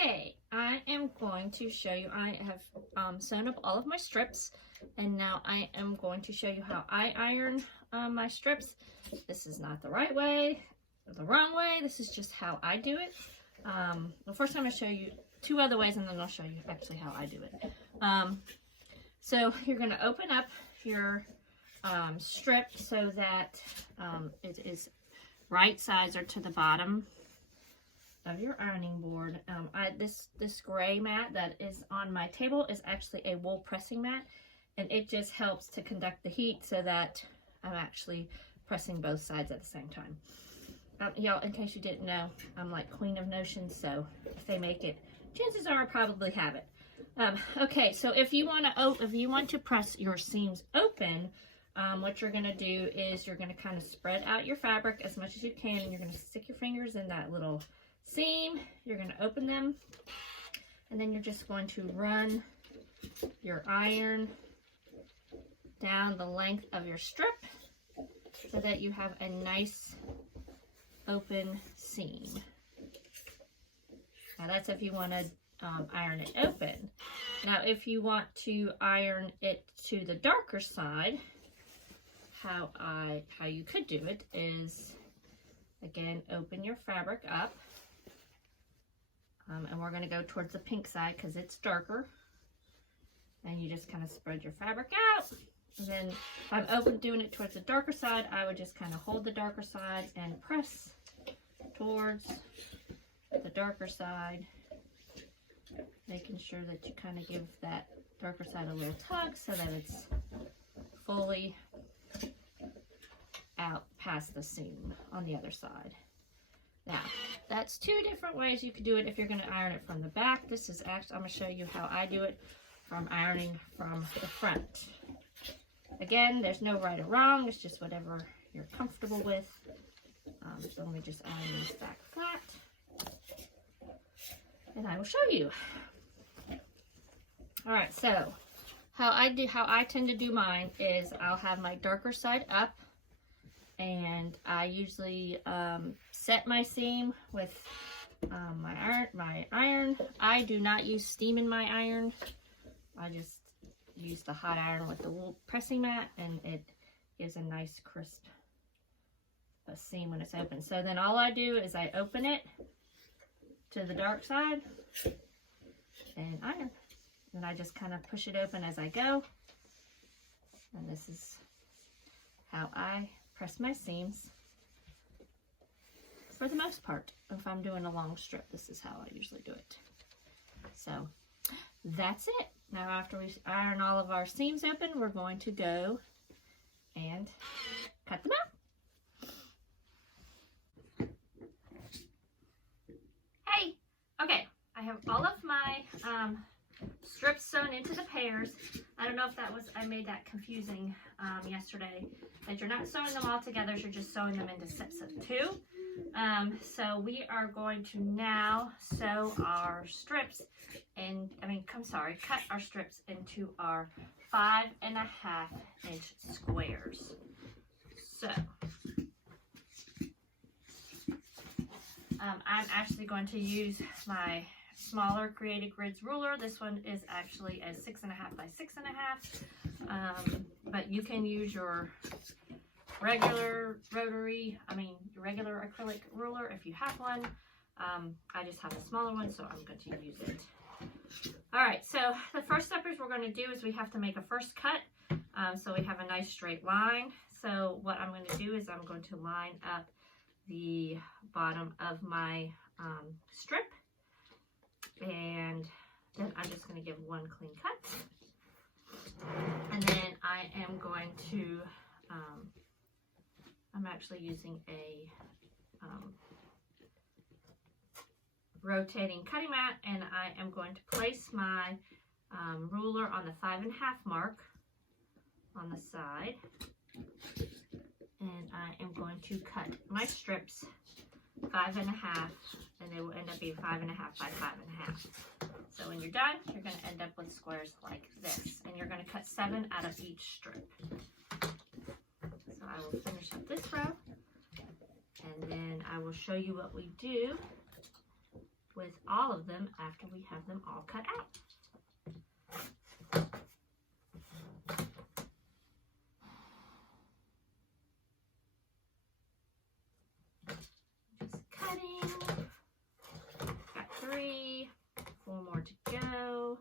Okay, I am going to show you, I have sewn up all of my strips, and now I am going to show you how I iron my strips. This is not the right way or the wrong way, this is just how I do it. Well, first I'm going to show you two other ways, and then I'll show you actually how I do it. So you're going to open up your strip so that it is right sides are to the bottom of your ironing board. This gray mat that is on my table is actually a wool pressing mat, and it just helps to conduct the heat so that I'm actually pressing both sides at the same time. Y'all, in case you didn't know, I'm like queen of notions, so if they make it, chances are I probably have it. Okay, so if you want to press your seams open, what you're going to do is you're going to kind of spread out your fabric as much as you can, and you're going to stick your fingers in that little seam. You're going to open them, and then you're just going to run your iron down the length of your strip so that you have a nice open seam. Now that's if you want to iron it open. Now if you want to iron it to the darker side, how you could do it is, again, open your fabric up. And we're going to go towards the pink side because it's darker. And you just kind of spread your fabric out. And then if I'm doing it towards the darker side, I would just kind of hold the darker side and press towards the darker side, making sure that you kind of give that darker side a little tug so that it's fully out past the seam on the other side. Now, that's two different ways you could do it if you're going to iron it from the back. This is actually, I'm going to show you how I do it from ironing from the front. Again, there's no right or wrong, it's just whatever you're comfortable with. So let me just iron this back flat, and I will show you. All right, so how I tend to do mine is I'll have my darker side up, and I usually set my seam with my iron. I do not use steam in my iron. I just use the hot iron with the wool pressing mat, and it gives a nice crisp seam when it's open. So then all I do is I open it to the dark side and iron. And I just kind of push it open as I go. And this is how I press my seams for the most part. If I'm doing a long strip, this is how I usually do it. So that's it. Now after we iron all of our seams open, we're going to go and cut them out. Hey, okay, I have all of my strips sewn into the pairs. I don't know if I made that confusing yesterday, that you're not sewing them all together, you're just sewing them into sets of two. So we are going to now sew our strips cut our strips into our 5.5-inch squares. So I'm actually going to use my smaller Creative Grids ruler. This one is actually a 6.5 by 6.5, but you can use your regular your regular acrylic ruler if you have one. I just have a smaller one, so I'm going to use it. All right, so the first step we're going to do is we have to make a first cut, so we have a nice straight line. So what I'm going to do is I'm going to line up the bottom of my strip, and then I'm just going to give one clean cut, and then I am going to I'm actually using a rotating cutting mat, and I am going to place my ruler on the 5.5 mark on the side, and I am going to cut my strips 5.5, and they will end up being 5.5 by 5.5. So when you're done, you're going to end up with squares like this, and you're going to cut 7 out of each strip. So I will finish up this row, and then I will show you what we do with all of them after we have them all cut out. Just cutting. Got 3, 4 more to go.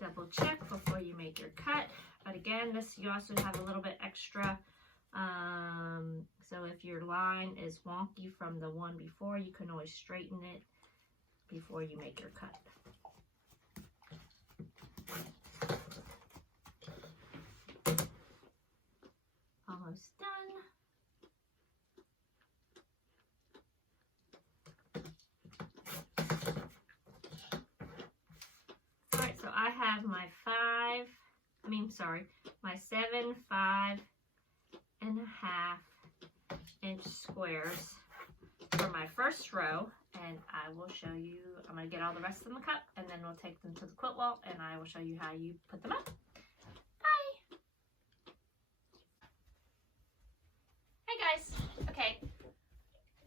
Double check before you make your cut. But again, this you also have a little bit extra. So if your line is wonky from the one before, you can always straighten it before you make your cut. Almost done. Alright, so I have my my 7 5.5-inch squares for my first row, and I will show you. I'm going to get all the rest of them cut, and then we'll take them to the quilt wall, and I will show you how you put them up. Bye! Hey guys! Okay,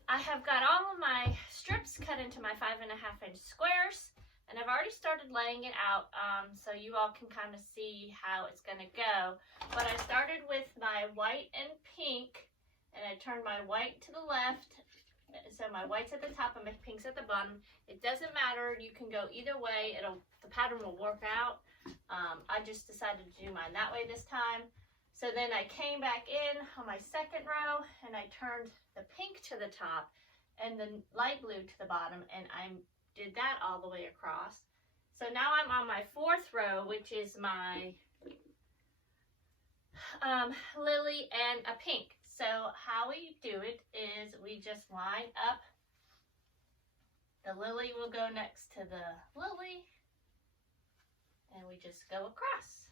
I have got all of my strips cut into my 5.5-inch squares. And I've already started laying it out, so you all can kind of see how it's going to go. But I started with my white and pink, and I turned my white to the left. So my white's at the top and my pink's at the bottom. It doesn't matter. You can go either way. The pattern will work out. I just decided to do mine that way this time. So then I came back in on my second row, and I turned the pink to the top and the light blue to the bottom, and I did that all the way across. So now I'm on my fourth row, which is my lily and a pink. So how we do it is we just line up. The lily will go next to the lily, and we just go across.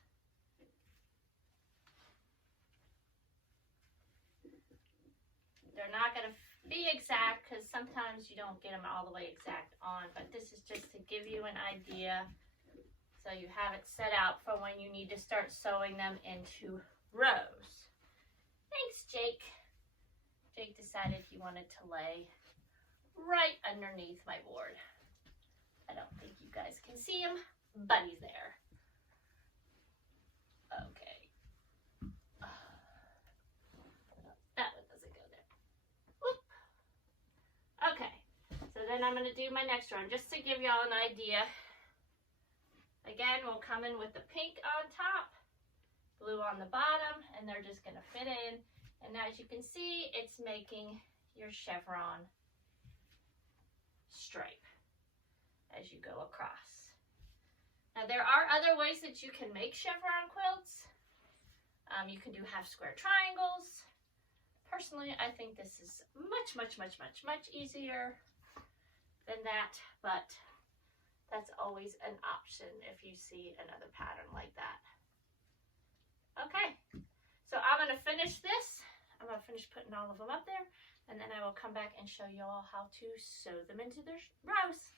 They're not going to be exact because sometimes you don't get them all the way exact on, but this is just to give you an idea so you have it set out for when you need to start sewing them into rows. Thanks, Jake. Jake decided he wanted to lay right underneath my board. I don't think you guys can see him, but he's there. Okay. Okay, so then I'm going to do my next one just to give y'all an idea. Again, we'll come in with the pink on top, blue on the bottom, and they're just going to fit in. And as you can see, it's making your chevron stripe as you go across. Now there are other ways that you can make chevron quilts. You can do half square triangles. Personally, I think this is much easier than that, but that's always an option if you see another pattern like that. Okay, so I'm going to finish this. I'm going to finish putting all of them up there, and then I will come back and show you all how to sew them into their rows.